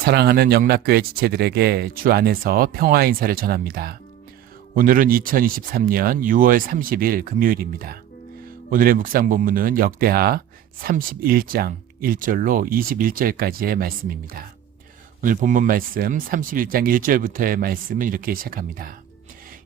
사랑하는 영락교회 지체들에게 주 안에서 평화 인사를 전합니다. 오늘은 2023년 6월 30일 금요일입니다. 오늘의 묵상 본문은 역대하 31장 1절로 21절까지의 말씀입니다. 오늘 본문 말씀 31장 1절부터의 말씀은 이렇게 시작합니다.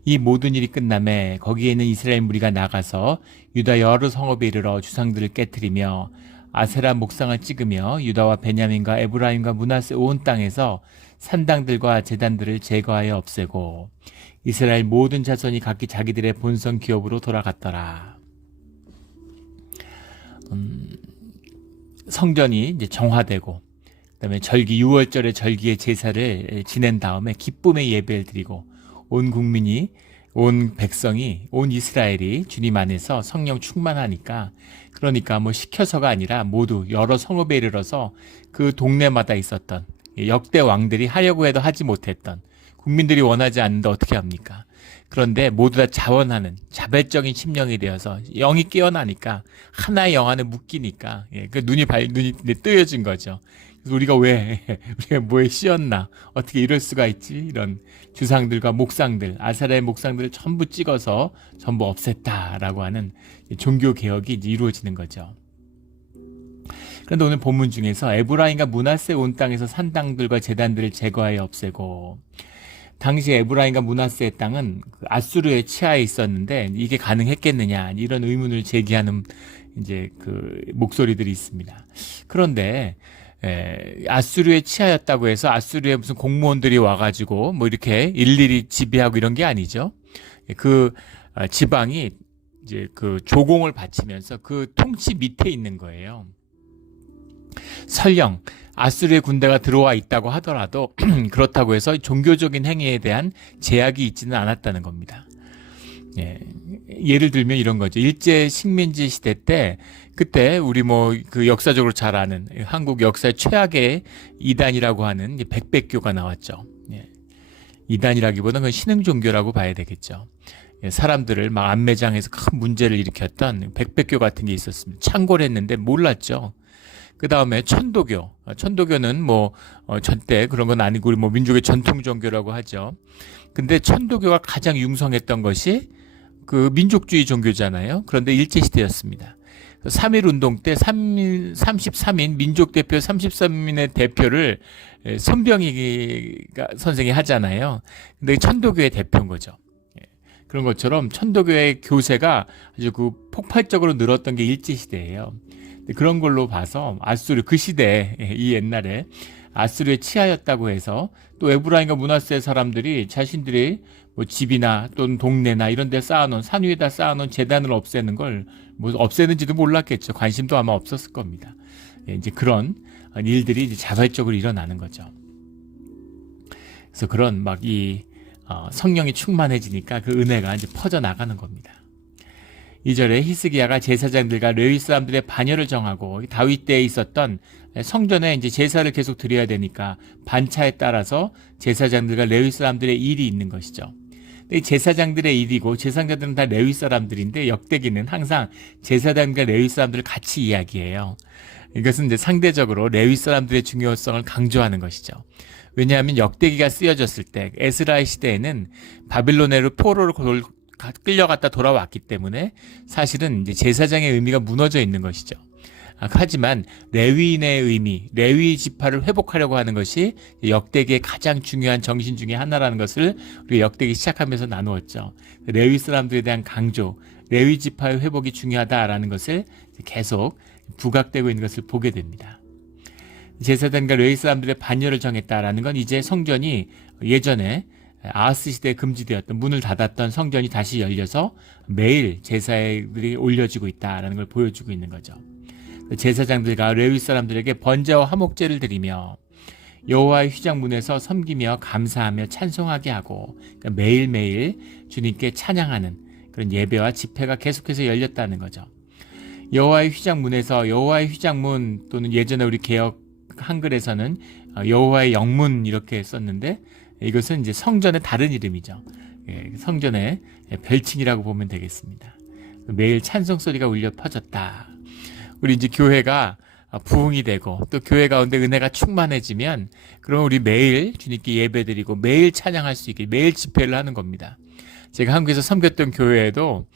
이 모든 일이 끝남에 거기에 있는 이스라엘 무리가 나가서 유다 여러 성읍에 이르러 주상들을 깨트리며 아세라 목상을 찍으며 유다와 베냐민과 에브라임과 므낫세 온 땅에서 산당들과 제단들을 제거하여 없애고 이스라엘 모든 자손이 각기 자기들의 본성 기업으로 돌아갔더라. 성전이 이제 정화되고 그다음에 절기 6월절의 절기의 제사를 지낸 다음에 기쁨의 예배를 드리고 온 국민이 온 백성이 온 이스라엘이 주님 안에서 성령 충만하니까 그러니까 뭐 시켜서가 아니라 모두 여러 성읍에 이르러서 그 동네마다 있었던 역대 왕들이 하려고 해도 하지 못했던 국민들이 원하지 않는데 어떻게 합니까? 그런데 모두 다 자원하는 자발적인 심령이 되어서 영이 깨어나니까 하나의 영 안에 묶이니까 그 눈이 뜨여진 거죠. 그래서 우리가 뭐에 씌었나 어떻게 이럴 수가 있지? 이런 주상들과 목상들 아세라의 목상들을 전부 찍어서 전부 없앴다라고 하는 종교 개혁이 이루어지는 거죠. 그런데 오늘 본문 중에서 에브라임과 므낫세 온 땅에서 산당들과 제단들을 제거하여 없애고 당시 에브라임과 므낫세의 땅은 아수르의 치하에 있었는데 이게 가능했겠느냐 이런 의문을 제기하는 이제 그 목소리들이 있습니다. 그런데 아수르의 치하였다고 해서 아수르의 무슨 공무원들이 와가지고 뭐 이렇게 일일이 지배하고 이런 게 아니죠. 그 지방이 이제 그 조공을 바치면서 그 통치 밑에 있는 거예요. 설령 아수르의 군대가 들어와 있다고 하더라도 그렇다고 해서 종교적인 행위에 대한 제약이 있지는 않았다는 겁니다. 예를 들면 이런 거죠. 일제 식민지 시대 때 그때 우리 뭐 그 역사적으로 잘 아는 한국 역사의 최악의 이단이라고 하는 백백교가 나왔죠. 이단이라기보다는 그건 신흥 종교라고 봐야 되겠죠. 사람들을 막 안매장해서 큰 문제를 일으켰던 백백교 같은 게 있었습니다. 창궐 했는데 몰랐죠. 그 다음에 천도교는 뭐 전때 그런 건 아니고 우리 뭐 민족의 전통 종교라고 하죠. 근데 천도교가 가장 융성했던 것이 그 민족주의 종교잖아요. 그런데 일제시대였습니다. 3.1 운동 때 33인 민족 대표 33인의 대표를 손병희가 선생이 하잖아요. 근데 천도교의 대표인 거죠. 그런 것처럼 천도교의 교세가 아주 그 폭발적으로 늘었던 게 일제시대예요. 그런 걸로 봐서 아수르 그 시대에 이 옛날에 아수르의 치하였다고 해서 또 에브라임과 므낫세 사람들이 자신들의 뭐 집이나 또는 동네나 이런 데 쌓아놓은 산 위에다 쌓아놓은 제단을 없애는 걸 뭐 없애는지도 몰랐겠죠. 관심도 아마 없었을 겁니다. 이제 그런 일들이 이제 자발적으로 일어나는 거죠. 그래서 그런 막 이 성령이 충만해지니까 그 은혜가 이제 퍼져 나가는 겁니다. 2절에 히스기야가 제사장들과 레위 사람들의 반열을 정하고 다윗 때에 있었던 성전에 이제 제사를 계속 드려야 되니까 반차에 따라서 제사장들과 레위 사람들의 일이 있는 것이죠. 근데 제사장들의 일이고 제사장들은 다 레위 사람들인데 역대기는 항상 제사장과 레위 사람들을 같이 이야기해요. 이것은 이제 상대적으로 레위 사람들의 중요성을 강조하는 것이죠. 왜냐하면 역대기가 쓰여졌을 때 에스라의 시대에는 바빌론으로 포로로 끌려갔다 돌아왔기 때문에 사실은 이제 제사장의 의미가 무너져 있는 것이죠. 하지만 레위인의 의미, 레위 지파를 회복하려고 하는 것이 역대기의 가장 중요한 정신 중에 하나라는 것을 우리가 역대기 시작하면서 나누었죠. 레위 사람들에 대한 강조, 레위 지파의 회복이 중요하다라는 것을 계속 부각되고 있는 것을 보게 됩니다. 제사장과 레위 사람들의 반열을 정했다라는 건 이제 성전이 예전에 아하스 시대에 금지되었던 문을 닫았던 성전이 다시 열려서 매일 제사들이 올려지고 있다라는 걸 보여주고 있는 거죠. 제사장들과 레위 사람들에게 번제와 화목제를 드리며 여호와의 휘장문에서 섬기며 감사하며 찬송하게 하고 그러니까 매일매일 주님께 찬양하는 그런 예배와 집회가 계속해서 열렸다는 거죠. 여호와의 휘장문에서 여호와의 휘장문 또는 예전에 우리 개역 한글에서는 여호와의 영문 이렇게 썼는데 이것은 이제 성전의 다른 이름이죠. 성전의 별칭이라고 보면 되겠습니다. 매일 찬송 소리가 울려 퍼졌다. 우리 이제 교회가 부흥이 되고 또 교회 가운데 은혜가 충만해지면 그럼 우리 매일 주님께 예배드리고 매일 찬양할 수 있게 매일 집회를 하는 겁니다. 제가 한국에서 섬겼던 교회에도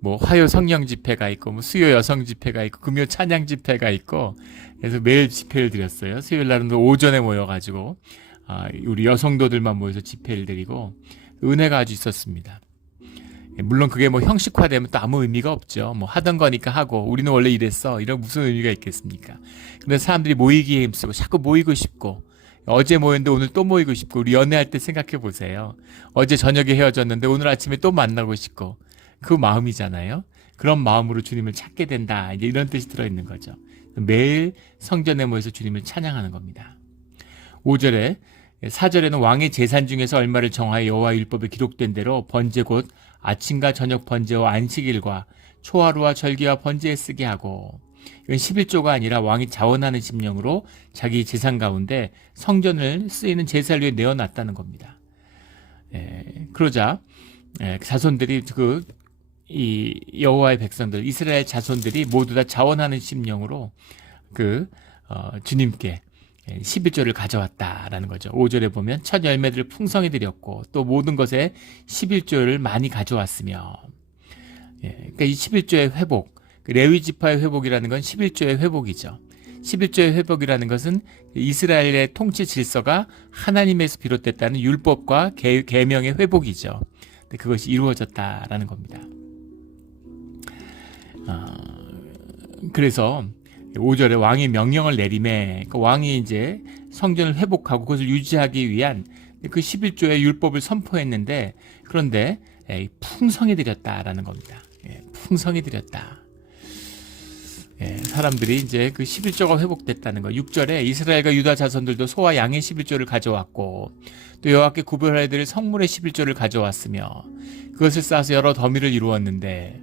뭐 화요 성령 집회가 있고 뭐 수요 여성 집회가 있고 금요 찬양 집회가 있고 그래서 매일 집회를 드렸어요. 수요일 날은 오전에 모여가지고 우리 여성도들만 모여서 집회를 드리고 은혜가 아주 있었습니다. 물론 그게 뭐 형식화되면 또 아무 의미가 없죠. 뭐 하던 거니까 하고 우리는 원래 이랬어. 이런 무슨 의미가 있겠습니까? 근데 사람들이 모이기에 힘쓰고 자꾸 모이고 싶고 어제 모였는데 오늘 또 모이고 싶고 우리 연애할 때 생각해 보세요. 어제 저녁에 헤어졌는데 오늘 아침에 또 만나고 싶고 그 마음이잖아요. 그런 마음으로 주님을 찾게 된다. 이제 이런 뜻이 들어있는 거죠. 매일 성전에 모여서 주님을 찬양하는 겁니다. 5절에 4절에는 왕의 재산 중에서 얼마를 정하여 여호와 율법에 기록된 대로 번제 곧 아침과 저녁 번제와 안식일과 초하루와 절기와 번제에 쓰게 하고 이건 11조가 아니라 왕이 자원하는 심령으로 자기 재산 가운데 성전을 쓰이는 제사를 위해 내어놨다는 겁니다. 그러자 자손들이 이 여호와의 백성들 이스라엘 자손들이 모두 다 자원하는 심령으로 주님께 11조를 가져왔다라는 거죠. 5절에 보면 첫 열매들을 풍성히 드렸고 또 모든 것에 11조를 많이 가져왔으며 그러니까 이 11조의 회복 레위 지파의 회복이라는 건 11조의 회복이죠. 11조의 회복이라는 것은 이스라엘의 통치 질서가 하나님에서 비롯됐다는 율법과 계명의 회복이죠. 근데 그것이 이루어졌다라는 겁니다. 그래서 5절에 왕이 명령을 내림에 왕이 이제 성전을 회복하고 그것을 유지하기 위한 그 11조의 율법을 선포했는데 그런데 풍성히 드렸다라는 겁니다. 풍성히 드렸다. 사람들이 이제 그 11조가 회복됐다는 거. 6절에 이스라엘과 유다 자손들도 소와 양의 11조를 가져왔고 또 여호와께 구별하여 드릴 성물의 11조를 가져왔으며 그것을 쌓아서 여러 더미를 이루었는데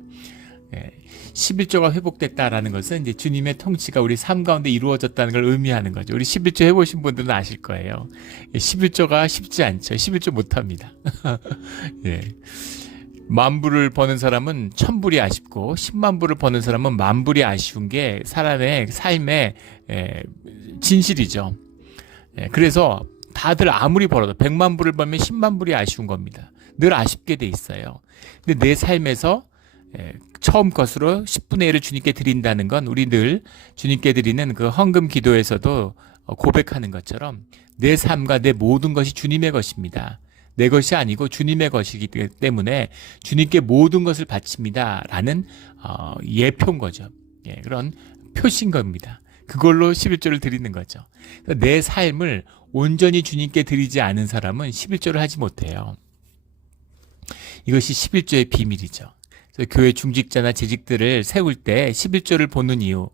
11조가 회복됐다라는 것은 이제 주님의 통치가 우리 삶 가운데 이루어졌다는 걸 의미하는 거죠. 우리 11조 해보신 분들은 아실 거예요. 11조가 쉽지 않죠. 11조 못합니다. 만불을 버는 사람은 천불이 아쉽고 10만 불을 버는 사람은 만불이 아쉬운 게 사람의 삶의 진실이죠. 그래서 다들 아무리 벌어도 100만 불을 벌면 10만 불이 아쉬운 겁니다. 늘 아쉽게 돼 있어요. 근데 내 삶에서 처음 것으로 10분의 1을 주님께 드린다는 건 우리 늘 주님께 드리는 그 헌금 기도에서도 고백하는 것처럼 내 삶과 내 모든 것이 주님의 것입니다. 내 것이 아니고 주님의 것이기 때문에 주님께 모든 것을 바칩니다 라는 예표인 거죠. 그런 표시인 겁니다. 그걸로 11조를 드리는 거죠. 내 삶을 온전히 주님께 드리지 않은 사람은 11조를 하지 못해요. 이것이 11조의 비밀이죠. 그래서 교회 중직자나 재직들을 세울 때 11조를 보는 이유,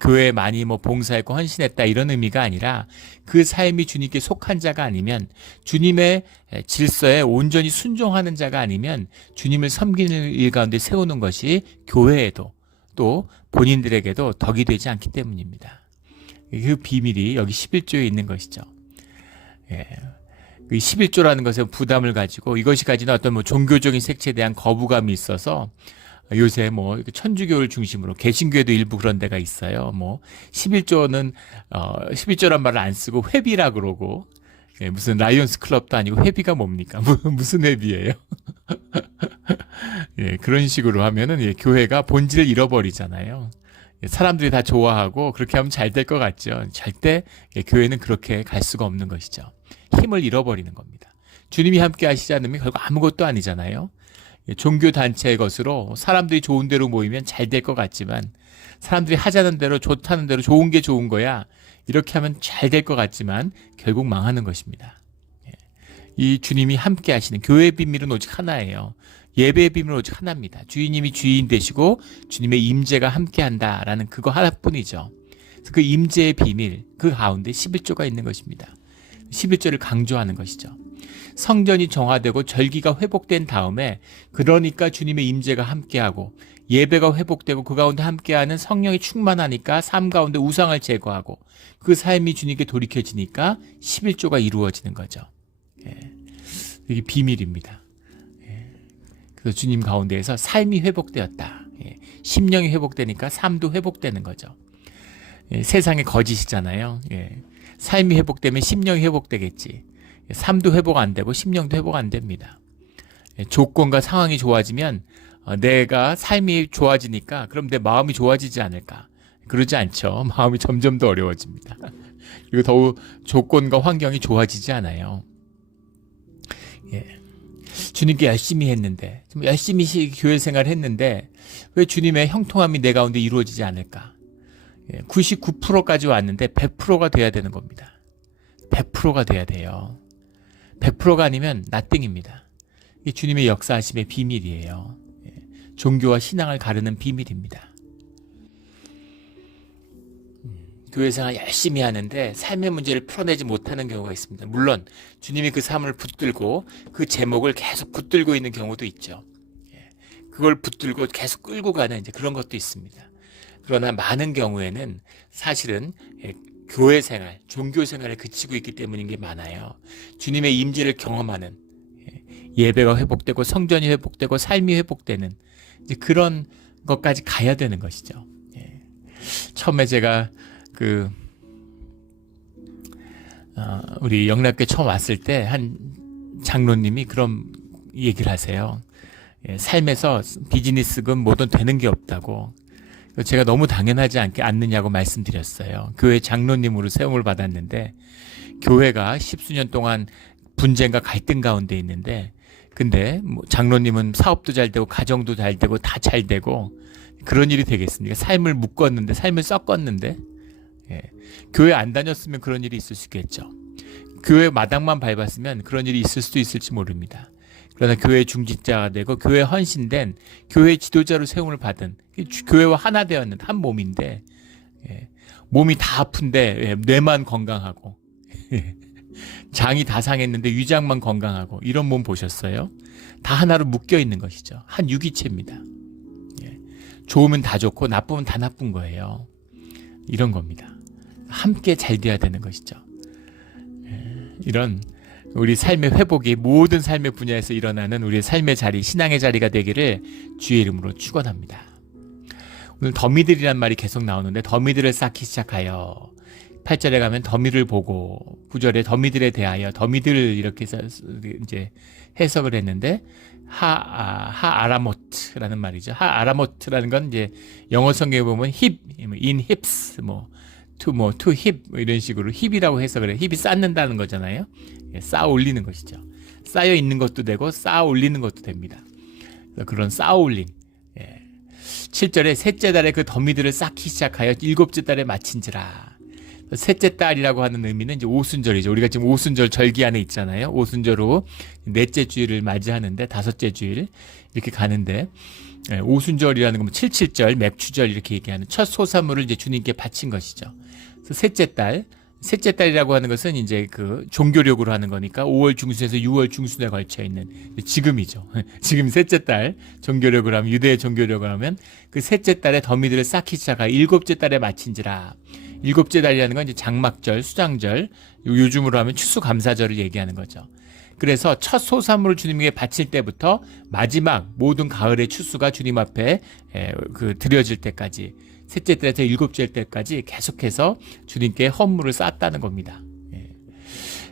교회에 많이 봉사했고 헌신했다 이런 의미가 아니라 그 삶이 주님께 속한 자가 아니면 주님의 질서에 온전히 순종하는 자가 아니면 주님을 섬기는 일 가운데 세우는 것이 교회에도 또 본인들에게도 덕이 되지 않기 때문입니다. 그 비밀이 여기 11조에 있는 것이죠. 그 11조라는 것은 부담을 가지고 이것이 가지는 어떤 종교적인 색채에 대한 거부감이 있어서 요새 천주교를 중심으로 개신교에도 일부 그런 데가 있어요. 11조는 11조란 말을 안 쓰고 회비라 그러고 무슨 라이온스 클럽도 아니고 회비가 뭡니까? 무슨 회비예요? 그런 식으로 하면은 교회가 본질을 잃어버리잖아요. 사람들이 다 좋아하고 그렇게 하면 잘 될 것 같죠. 절대 교회는 그렇게 갈 수가 없는 것이죠. 힘을 잃어버리는 겁니다. 주님이 함께 하시지 않으면 결국 아무것도 아니잖아요. 종교단체의 것으로 사람들이 좋은 대로 모이면 잘 될 것 같지만 사람들이 하자는 대로 좋다는 대로 좋은 게 좋은 거야 이렇게 하면 잘 될 것 같지만 결국 망하는 것입니다. 이 주님이 함께 하시는 교회의 비밀은 오직 하나예요. 예배의 비밀은 오직 하나입니다. 주인님이 주인 되시고 주님의 임재가 함께 한다라는 그거 하나뿐이죠. 그래서 그 임재의 비밀 그 가운데 11조가 있는 것입니다. 11조를 강조하는 것이죠. 성전이 정화되고 절기가 회복된 다음에 그러니까 주님의 임재가 함께하고 예배가 회복되고 그 가운데 함께하는 성령이 충만하니까 삶 가운데 우상을 제거하고 그 삶이 주님께 돌이켜지니까 11조가 이루어지는 거죠. 이게 비밀입니다. 그래서 주님 가운데에서 삶이 회복되었다. 심령이 회복되니까 삶도 회복되는 거죠. 세상의 거짓이잖아요. 삶이 회복되면 심령이 회복되겠지. 삶도 회복 안 되고 심령도 회복 안 됩니다. 조건과 상황이 좋아지면 내가 삶이 좋아지니까 그럼 내 마음이 좋아지지 않을까? 그러지 않죠. 마음이 점점 더 어려워집니다. 그리고 더욱 조건과 환경이 좋아지지 않아요. 주님께 열심히 했는데, 좀 열심히 교회 생활을 했는데 왜 주님의 형통함이 내 가운데 이루어지지 않을까? 99%까지 왔는데 100%가 돼야 되는 겁니다. 100%가 돼야 돼요. 100%가 아니면 나띵입니다. 이게 주님의 역사하심의 비밀이에요. 종교와 신앙을 가르는 비밀입니다. 교회 생활 열심히 하는데 삶의 문제를 풀어내지 못하는 경우가 있습니다. 물론 주님이 그 삶을 붙들고 그 제목을 계속 붙들고 있는 경우도 있죠. 그걸 붙들고 계속 끌고 가는 이제 그런 것도 있습니다. 그러나 많은 경우에는 사실은 교회 생활, 종교 생활에 그치고 있기 때문인 게 많아요. 주님의 임재를 경험하는, 예배가 회복되고 성전이 회복되고 삶이 회복되는 이제 그런 것까지 가야 되는 것이죠. 처음에 제가 우리 영락교회 처음 왔을 때 한 장로님이 그런 얘기를 하세요. 삶에서 비즈니스건 뭐든 되는 게 없다고. 제가 너무 당연하지 않느냐고 말씀드렸어요. 교회 장로님으로 세움을 받았는데 교회가 10수년 동안 분쟁과 갈등 가운데 있는데 근데 뭐 장로님은 사업도 잘 되고 가정도 잘 되고 다 잘 되고 그런 일이 되겠습니까? 삶을 묶었는데 삶을 썩었는데 교회 안 다녔으면 그런 일이 있을 수 있겠죠. 교회 마당만 밟았으면 그런 일이 있을 수도 있을지 모릅니다. 그러나 교회 중직자가 되고 교회 헌신된 교회 지도자로 세움을 받은 교회와 하나 되었는 한 몸인데 몸이 다 아픈데 뇌만 건강하고 장이 다 상했는데 위장만 건강하고 이런 몸 보셨어요? 다 하나로 묶여 있는 것이죠. 한 유기체입니다. 좋으면 다 좋고 나쁘면 다 나쁜 거예요. 이런 겁니다. 함께 잘 돼야 되는 것이죠. 이런 우리 삶의 회복이 모든 삶의 분야에서 일어나는 우리의 삶의 자리, 신앙의 자리가 되기를 주의 이름으로 축원합니다. 오늘 더미들이란 말이 계속 나오는데 더미들을 쌓기 시작하여 8절에 가면 더미를 보고 9절에 더미들에 대하여 더미들 이렇게 해서 이제 해석을 했는데 하아라모트라는 말이죠. 하아라모트라는 건 이제 영어 성경에 보면 힙, in hips, to hip 이런 식으로 힙이라고 해석을 해요. 힙이 쌓는다는 거잖아요. 쌓아 올리는 것이죠. 쌓여 있는 것도 되고 쌓아 올리는 것도 됩니다. 그런 쌓아 올림. 7절에 셋째 달에 그 더미들을 쌓기 시작하여 일곱째 달에 마친지라. 셋째 달이라고 하는 의미는 이제 오순절이죠. 우리가 지금 오순절 절기 안에 있잖아요. 오순절 후 넷째 주일을 맞이하는데 다섯째 주일 이렇게 가는데 오순절이라는 건 77절, 맥추절 이렇게 얘기하는 첫 소산물을 이제 주님께 바친 것이죠. 그래서 셋째 달이라고 하는 것은 이제 그 종교력으로 하는 거니까 5월 중순에서 6월 중순에 걸쳐 있는 지금이죠. 지금 셋째 달 종교력을 하면 유대의 종교력을 하면 그 셋째 달에 더미들을 쌓기 시작하여 일곱째 달에 마친지라. 일곱째 달이라는 건 이제 장막절, 수장절, 요즘으로 하면 추수감사절을 얘기하는 거죠. 그래서 첫 소산물을 주님에게 바칠 때부터 마지막 모든 가을의 추수가 주님 앞에 드려질 때까지 셋째 달에서 일곱째 때까지 계속해서 주님께 헌물을 쌓았다는 겁니다.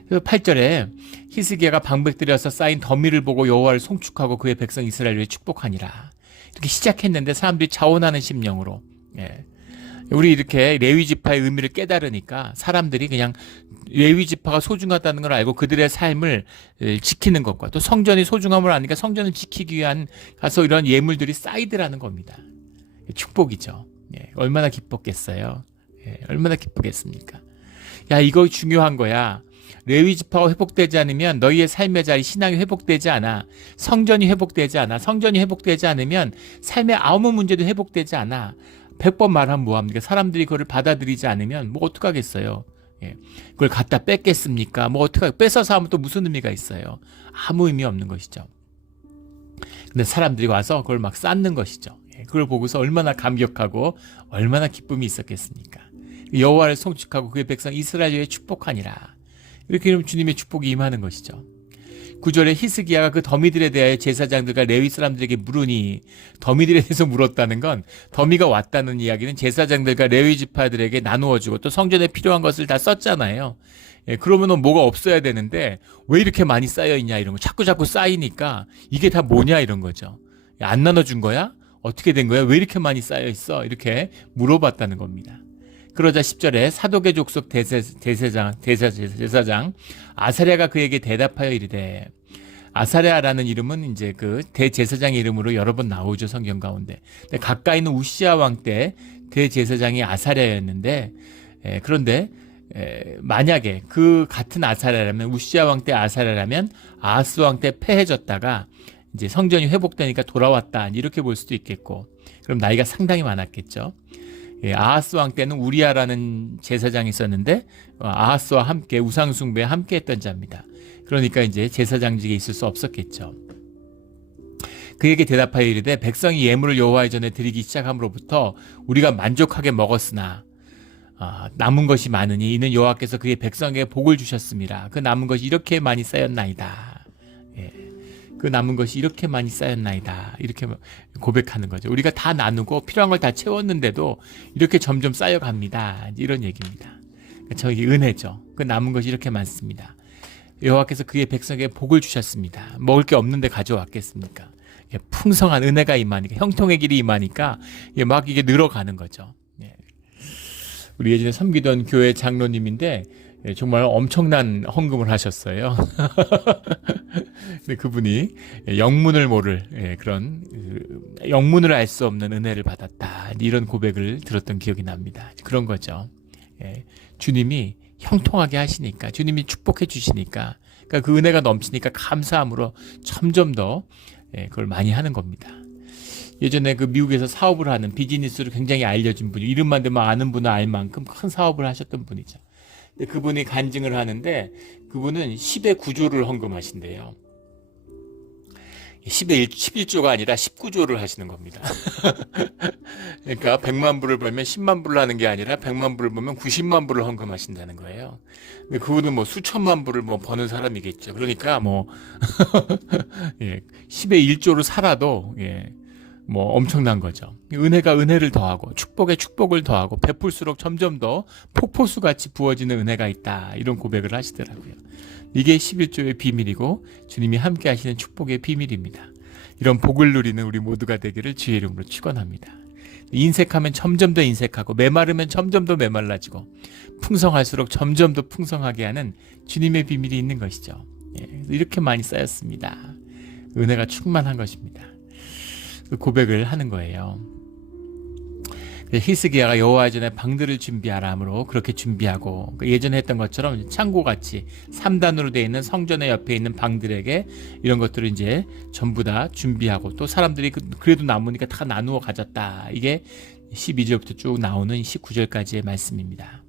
그래서 8절에 히스기야가 방백들여서 쌓인 더미를 보고 여호와를 송축하고 그의 백성 이스라엘을 축복하니라. 이렇게 시작했는데 사람들이 자원하는 심령으로 우리 이렇게 레위 지파의 의미를 깨달으니까 사람들이 그냥 레위 지파가 소중하다는 걸 알고 그들의 삶을 지키는 것과 또 성전이 소중함을 아니까 성전을 지키기 위한 가서 이런 예물들이 쌓이더라는 겁니다. 축복이죠. 얼마나 기뻤겠어요. 얼마나 기쁘겠습니까? 야, 이거 중요한 거야. 레위 지파가 회복되지 않으면 너희의 삶의 자리, 신앙이 회복되지 않아. 성전이 회복되지 않아. 성전이 회복되지 않으면 삶의 아무 문제도 회복되지 않아. 100번 말하면 뭐합니까? 사람들이 그걸 받아들이지 않으면 뭐 어떡하겠어요. 그걸 갖다 뺏겠습니까? 뭐 어떡하겠어요. 뺏어서 하면 또 무슨 의미가 있어요. 아무 의미 없는 것이죠. 근데 사람들이 와서 그걸 막 쌓는 것이죠. 그걸 보고서 얼마나 감격하고 얼마나 기쁨이 있었겠습니까? 여호와를 송축하고 그의 백성 이스라엘에 축복하니라. 이렇게 이러면 주님의 축복이 임하는 것이죠. 9절에 히스기야가 그 더미들에 대하여 제사장들과 레위 사람들에게 물으니, 더미들에 대해서 물었다는 건 더미가 왔다는 이야기는 제사장들과 레위 지파들에게 나누어 주고 또 성전에 필요한 것을 다 썼잖아요. 예, 그러면은 뭐가 없어야 되는데 왜 이렇게 많이 쌓여 있냐 이런 거, 자꾸 쌓이니까 이게 다 뭐냐 이런 거죠. 안 나눠준 거야? 어떻게 된 거야? 왜 이렇게 많이 쌓여 있어? 이렇게 물어봤다는 겁니다. 그러자 10절에 사독의 족속 제사장 아사랴가 그에게 대답하여 이르되, 아사랴라는 이름은 이제 그 대제사장의 이름으로 여러 번 나오죠, 성경 가운데. 근데 가까이 있는 우시야 왕 때 대제사장이 아사랴였는데, 그런데 만약에 그 같은 아사랴라면, 우시야 왕 때 아사랴라면 아하스 왕 때 패해졌다가 이제 성전이 회복되니까 돌아왔다, 이렇게 볼 수도 있겠고, 그럼 나이가 상당히 많았겠죠. 아하스 왕 때는 우리아라는 제사장이 있었는데 아하스와 함께 우상 숭배에 함께 했던 자입니다. 그러니까 이제 제사장직에 있을 수 없었겠죠. 그에게 대답하여 이르되, 백성이 예물을 여호와의 전에 드리기 시작함으로부터 우리가 만족하게 먹었으나 남은 것이 많으니 이는 여호와께서 그의 백성에게 복을 주셨습니다. 그 남은 것이 이렇게 많이 쌓였나이다. 그 남은 것이 이렇게 많이 쌓였나이다. 이렇게 고백하는 거죠. 우리가 다 나누고 필요한 걸 다 채웠는데도 이렇게 점점 쌓여갑니다. 이런 얘기입니다. 저에게 은혜죠. 그 남은 것이 이렇게 많습니다. 여호와께서 그의 백성에게 복을 주셨습니다. 먹을 게 없는데 가져왔겠습니까? 풍성한 은혜가 임하니까, 형통의 길이 임하니까 막 이게 늘어가는 거죠. 우리 예전에 섬기던 교회 장로님인데 정말 엄청난 헌금을 하셨어요. 근데 그분이 영문을 모를 그런 영문을 알 수 없는 은혜를 받았다, 이런 고백을 들었던 기억이 납니다. 그런 거죠. 주님이 형통하게 하시니까, 주님이 축복해 주시니까, 그러니까 그 은혜가 넘치니까 감사함으로 점점 더 그걸 많이 하는 겁니다. 예전에 그 미국에서 사업을 하는, 비즈니스로 굉장히 알려진 분이, 이름만 되면 아는 분은 알 만큼 큰 사업을 하셨던 분이죠. 근데 그분이 간증을 하는데, 그분은 10의 9조를 헌금하신대요. 10의 11조가 아니라 19조를 하시는 겁니다. 그러니까 100만 불을 벌면 10만 불을 하는 게 아니라 100만 불을 벌면 90만 불을 헌금하신다는 거예요. 근데 그분은 뭐 수천만 불을 뭐 버는 사람이겠죠. 그러니까 뭐 10의 1조로 살아도 뭐 엄청난 거죠. 은혜가 은혜를 더하고 축복에 축복을 더하고 베풀수록 점점 더 폭포수같이 부어지는 은혜가 있다, 이런 고백을 하시더라고요. 이게 11조의 비밀이고 주님이 함께 하시는 축복의 비밀입니다. 이런 복을 누리는 우리 모두가 되기를 주의 이름으로 축원합니다. 인색하면 점점 더 인색하고, 메마르면 점점 더 메말라지고, 풍성할수록 점점 더 풍성하게 하는 주님의 비밀이 있는 것이죠. 이렇게 많이 쌓였습니다. 은혜가 충만한 것입니다. 그 고백을 하는 거예요. 히스기야가 여호와의 전에 방들을 준비하라 하므로 그렇게 준비하고, 예전에 했던 것처럼 창고같이 3단으로 되어 있는 성전의 옆에 있는 방들에게 이런 것들을 이제 전부 다 준비하고, 또 사람들이 그래도 남으니까 다 나누어 가졌다. 이게 12절부터 쭉 나오는 19절까지의 말씀입니다.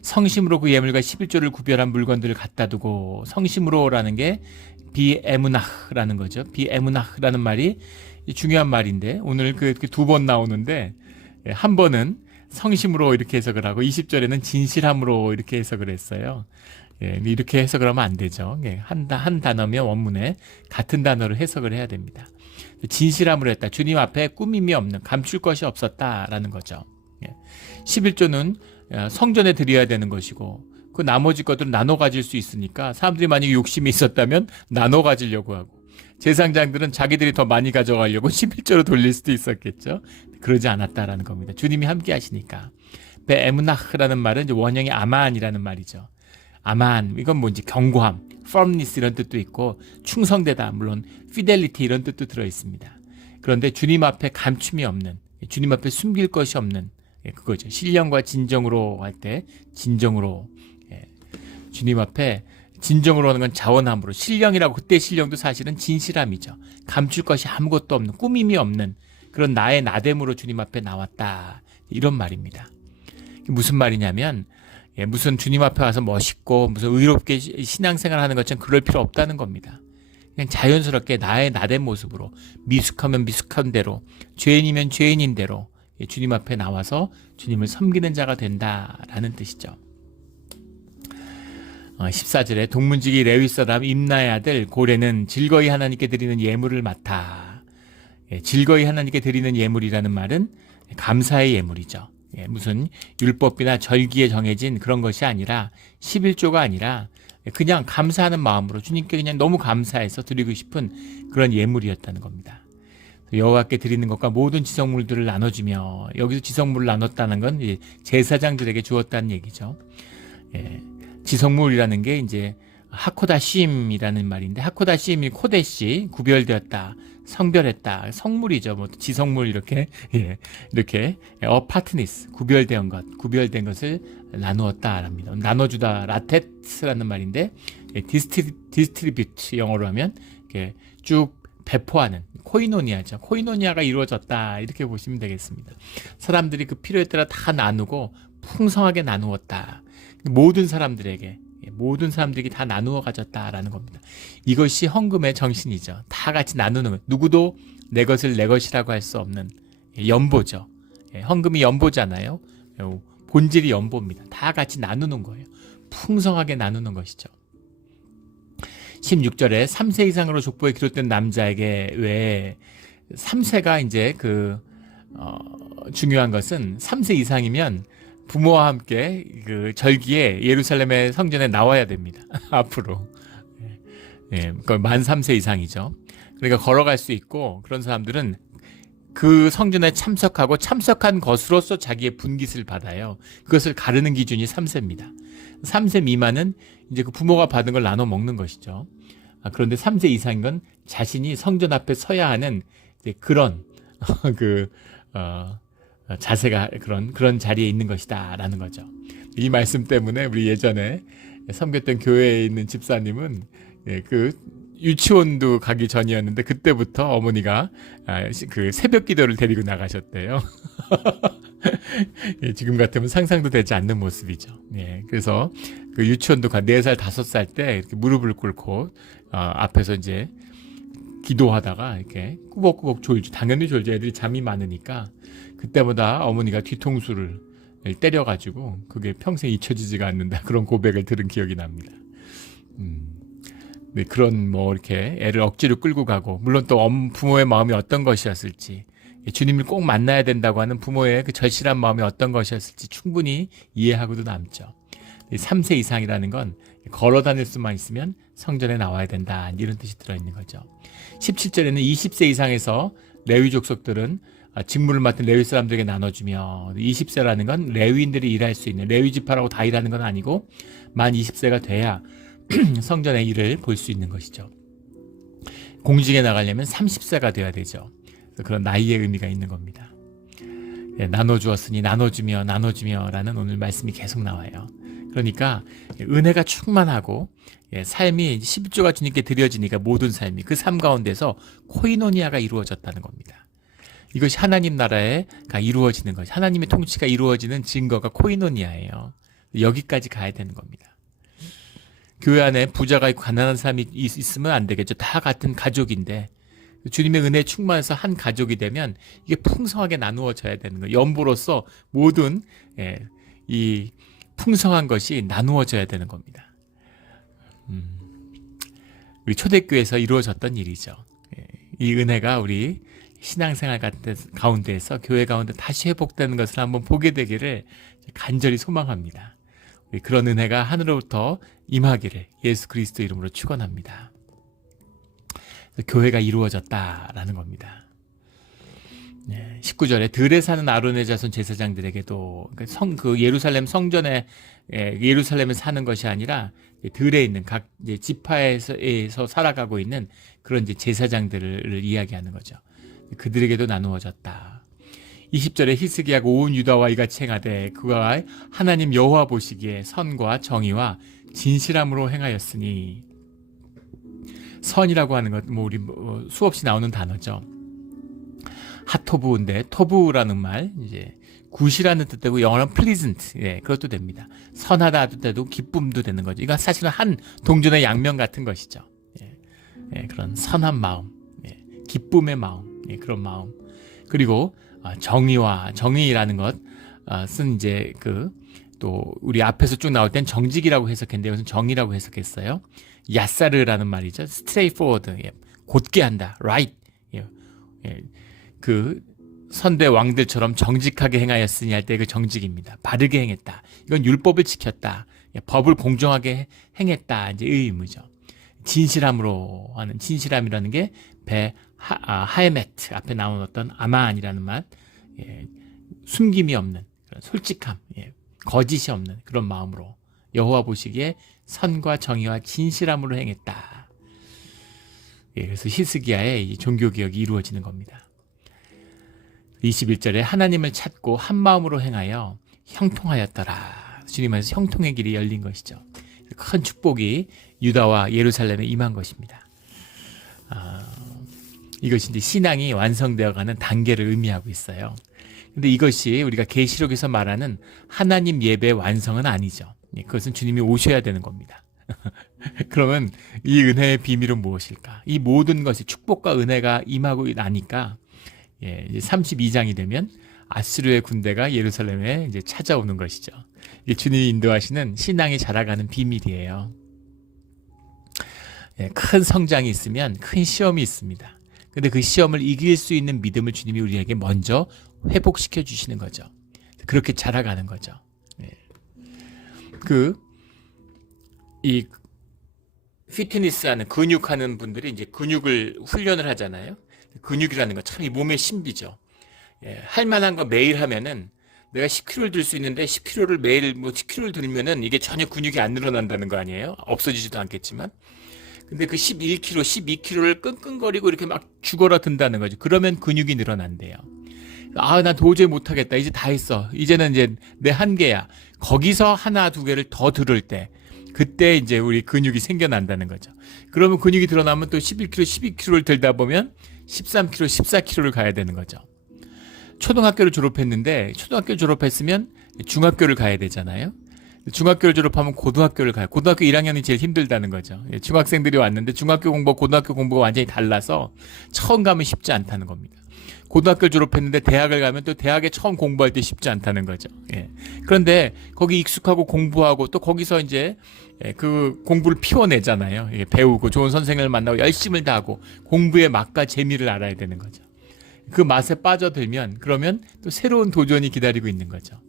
성심으로 그 예물과 11조를 구별한 물건들을 갖다 두고, 성심으로라는 게 비에무나흐라는 거죠. 비에무나흐라는 말이 중요한 말인데, 오늘 그 두 번 나오는데, 한 번은 성심으로 이렇게 해석을 하고 20절에는 진실함으로 이렇게 해석을 했어요. 이렇게 해석을 하면 안 되죠. 한 단어면 원문에 같은 단어로 해석을 해야 됩니다. 진실함으로 했다. 주님 앞에 꾸밈이 없는, 감출 것이 없었다라는 거죠. 11조는 성전에 드려야 되는 것이고, 그 나머지 것들은 나눠 가질 수 있으니까 사람들이 만약에 욕심이 있었다면 나눠 가지려고 하고, 제사장들은 자기들이 더 많이 가져가려고 11조로 돌릴 수도 있었겠죠. 그러지 않았다라는 겁니다. 주님이 함께 하시니까. 베에무나흐라는 말은 이제 원형이 아만이라는 말이죠. 아만, 이건 뭔지 견고함, firmness 이런 뜻도 있고, 충성되다, 물론 fidelity 이런 뜻도 들어 있습니다. 그런데 주님 앞에 감춤이 없는, 주님 앞에 숨길 것이 없는, 그거죠. 신령과 진정으로 할 때 진정으로, 주님 앞에 진정으로 하는 건 자원함으로, 신령이라고, 그때 신령도 사실은 진실함이죠. 감출 것이 아무것도 없는, 꾸밈이 없는 그런 나의 나됨으로 주님 앞에 나왔다, 이런 말입니다. 무슨 말이냐면, 무슨 주님 앞에 와서 멋있고 무슨 의롭게 신앙생활 하는 것처럼 그럴 필요 없다는 겁니다. 그냥 자연스럽게 나의 나된 모습으로, 미숙하면 미숙한 대로, 죄인이면 죄인인 대로 주님 앞에 나와서 주님을 섬기는 자가 된다라는 뜻이죠. 14절에 동문지기 레위 사람 임나의 아들 고레는 즐거이 하나님께 드리는 예물을 맡아. 즐거이 하나님께 드리는 예물이라는 말은 감사의 예물이죠. 무슨 율법이나 절기에 정해진 그런 것이 아니라 11조가 아니라 그냥 감사하는 마음으로 주님께 그냥 너무 감사해서 드리고 싶은 그런 예물이었다는 겁니다. 여호와께 드리는 것과 모든 지성물들을 나눠주며, 여기서 지성물을 나눴다는 건 이제 제사장들에게 주었다는 얘기죠. 지성물이라는 게 이제 하코다심이라는 말인데, 하코다심이 코데시 구별되었다, 성별했다, 성물이죠. 뭐 지성물 이렇게 이렇게 어파트니스 구별된 것을 나누었다랍니다. 나눠주다 라테스라는 말인데 디스트리뷰트 영어로 하면 이렇게 쭉 배포하는 코이노니아죠. 코이노니아가 이루어졌다 이렇게 보시면 되겠습니다. 사람들이 그 필요에 따라 다 나누고 풍성하게 나누었다. 모든 사람들에게 다 나누어 가졌다라는 겁니다. 이것이 헌금의 정신이죠. 다 같이 나누는 것. 누구도 내 것을 내 것이라고 할 수 없는 연보죠. 헌금이 연보잖아요. 본질이 연보입니다. 다 같이 나누는 거예요. 풍성하게 나누는 것이죠. 16절에 3세 이상으로 족보에 기록된 남자에게 왜 3세가 이제 중요한 것은 3세 이상이면 부모와 함께 그 절기에 예루살렘의 성전에 나와야 됩니다. 앞으로. 만 3세 이상이죠. 그러니까 걸어갈 수 있고, 그런 사람들은 그 성전에 참석한 것으로서 자기의 분깃을 받아요. 그것을 가르는 기준이 3세입니다. 3세 미만은 이제 그 부모가 받은 걸 나눠 먹는 것이죠. 그런데 3세 이상인 건 자신이 성전 앞에 서야 하는 이제 그런 자세가 그런 자리에 있는 것이다라는 거죠. 이 말씀 때문에 우리 예전에 섬겼던 교회에 있는 집사님은 유치원도 가기 전이었는데 그때부터 어머니가 그 새벽 기도를 데리고 나가셨대요. 지금 같으면 상상도 되지 않는 모습이죠. 그래서 그 유치원도 4살, 5살 때 이렇게 무릎을 꿇고 앞에서 이제 기도하다가 이렇게 꾸벅꾸벅 졸죠. 당연히 졸죠. 애들이 잠이 많으니까. 그때마다 어머니가 뒤통수를 때려가지고 그게 평생 잊혀지지가 않는다. 그런 고백을 들은 기억이 납니다. 네, 그런 이렇게 애를 억지로 끌고 가고, 물론 또 부모의 마음이 어떤 것이었을지, 주님을 꼭 만나야 된다고 하는 부모의 그 절실한 마음이 어떤 것이었을지 충분히 이해하고도 남죠. 3세 이상이라는 건 걸어 다닐 수만 있으면 성전에 나와야 된다, 이런 뜻이 들어있는 거죠. 17절에는 20세 이상에서 레위 족속들은 직무를 맡은 레위 사람들에게 나눠주며, 20세라는 건 레위인들이 일할 수 있는, 레위 지파라고 다 일하는 건 아니고 만 20세가 돼야 성전의 일을 볼 수 있는 것이죠. 공직에 나가려면 30세가 돼야 되죠. 그런 나이의 의미가 있는 겁니다. 나눠주었으니 나눠주며 라는 오늘 말씀이 계속 나와요. 그러니까 은혜가 충만하고 삶이 11조가 주님께 드려지니까 모든 삶이 그 삶 가운데서 코이노니아가 이루어졌다는 겁니다. 이것이 하나님 나라가 이루어지는 것이, 하나님의 통치가 이루어지는 증거가 코이노니아예요. 여기까지 가야 되는 겁니다. 교회 안에 부자가 있고 가난한 사람이 있으면 안 되겠죠. 다 같은 가족인데 주님의 은혜에 충만해서 한 가족이 되면 이게 풍성하게 나누어져야 되는 거예요. 연보로서 모든 이 풍성한 것이 나누어져야 되는 겁니다. 우리 초대교회에서 이루어졌던 일이죠. 이 은혜가 우리 신앙생활 가운데에서, 교회 가운데 다시 회복되는 것을 한번 보게 되기를 간절히 소망합니다. 그런 은혜가 하늘로부터 임하기를 예수 그리스도 이름으로 축원합니다. 교회가 이루어졌다라는 겁니다. 19절에 들에 사는 아론의 자손 제사장들에게도 예루살렘 성전에 예루살렘에 사는 것이 아니라 들에 있는 각 지파에서 살아가고 있는 그런 이제 제사장들을 이야기하는 거죠. 그들에게도 나누어졌다. 20절에 히스기야가 온 유다와 이같이 행하되 그가 하나님 여호와 보시기에 선과 정의와 진실함으로 행하였으니, 선이라고 하는 것 우리 수없이 나오는 단어죠. 하토부인데 토부라는 말 이제 굿이라는 뜻되고 영어로는 pleasant, 그것도 됩니다. 선하다도 되고 기쁨도 되는 거죠. 이건 사실은 한 동전의 양면 같은 것이죠. 그런 선한 마음, 기쁨의 마음, 그런 마음. 그리고 정의라는 것은 이제 또 우리 앞에서 쭉 나올 땐 정직이라고 해석했는데 여기서 정의라고 해석했어요. 야사르라는 말이죠. straightforward, 예. 곧게 한다, right. 예. 예. 그 선대 왕들처럼 정직하게 행하였으니 할 때 그 정직입니다. 바르게 행했다. 이건 율법을 지켰다. 예. 법을 공정하게 행했다. 이제 의 의무죠. 진실함으로 하는, 진실함이라는 게 하에메트 앞에 나온 어떤 아만이라는 말, 예. 숨김이 없는 그런 솔직함, 예. 거짓이 없는 그런 마음으로 여호와 보시기에 선과 정의와 진실함으로 행했다. 예, 그래서 히스기야의 이 종교개혁이 이루어지는 겁니다. 21절에 하나님을 찾고 한 마음으로 행하여 형통하였더라. 주님 안에서 형통의 길이 열린 것이죠. 큰 축복이 유다와 예루살렘에 임한 것입니다. 이것이 이제 신앙이 완성되어가는 단계를 의미하고 있어요. 근데 이것이 우리가 계시록에서 말하는 하나님 예배의 완성은 아니죠. 그것은 주님이 오셔야 되는 겁니다. 그러면 이 은혜의 비밀은 무엇일까? 이 모든 것이 축복과 은혜가 임하고 나니까 이제 32장이 되면 아수르의 군대가 예루살렘에 이제 찾아오는 것이죠. 이게 주님이 인도하시는 신앙이 자라가는 비밀이에요. 큰 성장이 있으면 큰 시험이 있습니다. 근데 그 시험을 이길 수 있는 믿음을 주님이 우리에게 먼저 회복시켜 주시는 거죠. 그렇게 자라가는 거죠. 이 피트니스하는 근육하는 분들이 이제 근육을 훈련을 하잖아요. 근육이라는 건 참 이 몸의 신비죠. 할 만한 거 매일 하면은 내가 10kg를 들 수 있는데 10kg를 매일 10kg를 들면은 이게 전혀 근육이 안 늘어난다는 거 아니에요? 없어지지도 않겠지만. 근데 그 11kg, 12kg를 끙끙거리고 이렇게 막 죽어라 든다는 거죠. 그러면 근육이 늘어난대요. 나 도저히 못하겠다. 이제 다 했어. 이제는 이제 내 한계야. 거기서 하나, 두 개를 더 들을 때, 그때 이제 우리 근육이 생겨난다는 거죠. 그러면 근육이 드러나면 또 11kg, 12kg를 들다 보면 13kg, 14kg를 가야 되는 거죠. 초등학교를 졸업했는데, 초등학교 졸업했으면 중학교를 가야 되잖아요. 중학교를 졸업하면 고등학교를 가요. 고등학교 1학년이 제일 힘들다는 거죠. 중학생들이 왔는데 중학교 공부와 고등학교 공부가 완전히 달라서 처음 가면 쉽지 않다는 겁니다. 고등학교를 졸업했는데 대학을 가면 또 대학에 처음 공부할 때 쉽지 않다는 거죠. 그런데 거기 익숙하고 공부하고 또 거기서 이제 그 공부를 피워내잖아요. 배우고 좋은 선생님을 만나고 열심을 다하고 공부의 맛과 재미를 알아야 되는 거죠. 그 맛에 빠져들면 그러면 또 새로운 도전이 기다리고 있는 거죠.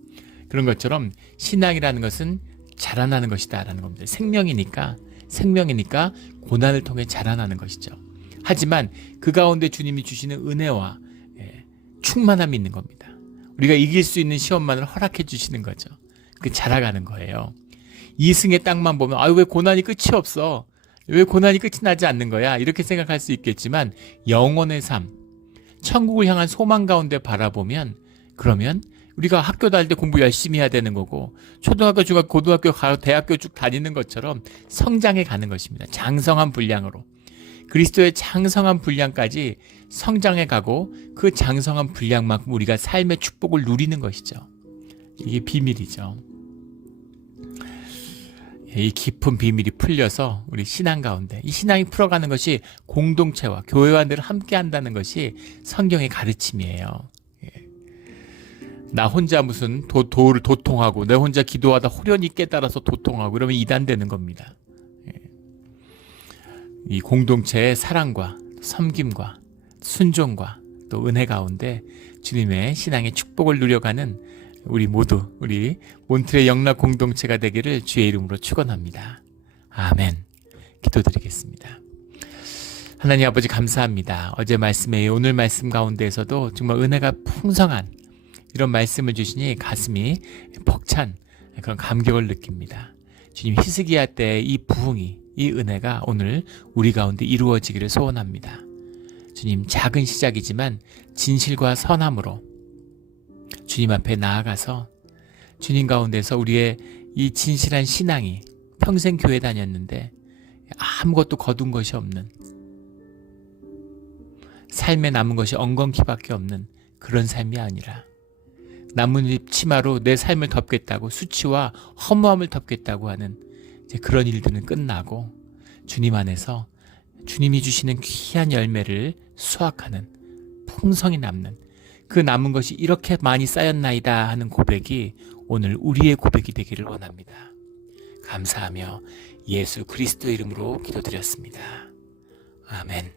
그런 것처럼 신앙이라는 것은 자라나는 것이다라는 겁니다. 생명이니까 고난을 통해 자라나는 것이죠. 하지만 그 가운데 주님이 주시는 은혜와 충만함이 있는 겁니다. 우리가 이길 수 있는 시험만을 허락해 주시는 거죠. 그 자라가는 거예요. 이승의 땅만 보면 왜 고난이 끝이 없어? 왜 고난이 끝이 나지 않는 거야? 이렇게 생각할 수 있겠지만 영혼의 삶, 천국을 향한 소망 가운데 바라보면 그러면 우리가 학교 다닐 때 공부 열심히 해야 되는 거고 초등학교, 중학교, 고등학교, 대학교 쭉 다니는 것처럼 성장해 가는 것입니다. 장성한 분량으로. 그리스도의 장성한 분량까지 성장해 가고 그 장성한 분량만큼 우리가 삶의 축복을 누리는 것이죠. 이게 비밀이죠. 이 깊은 비밀이 풀려서 우리 신앙 가운데 이 신앙이 풀어가는 것이 공동체와 교회와 늘 함께 한다는 것이 성경의 가르침이에요. 나 혼자 무슨 도를 도통하고 내 혼자 기도하다 호련히 깨달아서 도통하고 그러면 이단되는 겁니다. 이 공동체의 사랑과 섬김과 순종과 또 은혜 가운데 주님의 신앙의 축복을 누려가는 우리 모두 우리 몬트레 영락 공동체가 되기를 주의 이름으로 축원합니다. 아멘. 기도드리겠습니다. 하나님 아버지 감사합니다. 어제 말씀에 오늘 말씀 가운데에서도 정말 은혜가 풍성한 이런 말씀을 주시니 가슴이 벅찬 그런 감격을 느낍니다. 주님 히스기야 때 이 부흥이 이 은혜가 오늘 우리 가운데 이루어지기를 소원합니다. 주님 작은 시작이지만 진실과 선함으로 주님 앞에 나아가서 주님 가운데서 우리의 이 진실한 신앙이 평생 교회 다녔는데 아무것도 거둔 것이 없는 삶에 남은 것이 엉겅퀴밖에 없는 그런 삶이 아니라 나뭇잎 치마로 내 삶을 덮겠다고 수치와 허무함을 덮겠다고 하는 이제 그런 일들은 끝나고 주님 안에서 주님이 주시는 귀한 열매를 수확하는 풍성이 남는 그 남은 것이 이렇게 많이 쌓였나이다 하는 고백이 오늘 우리의 고백이 되기를 원합니다. 감사하며 예수 그리스도 이름으로 기도드렸습니다. 아멘.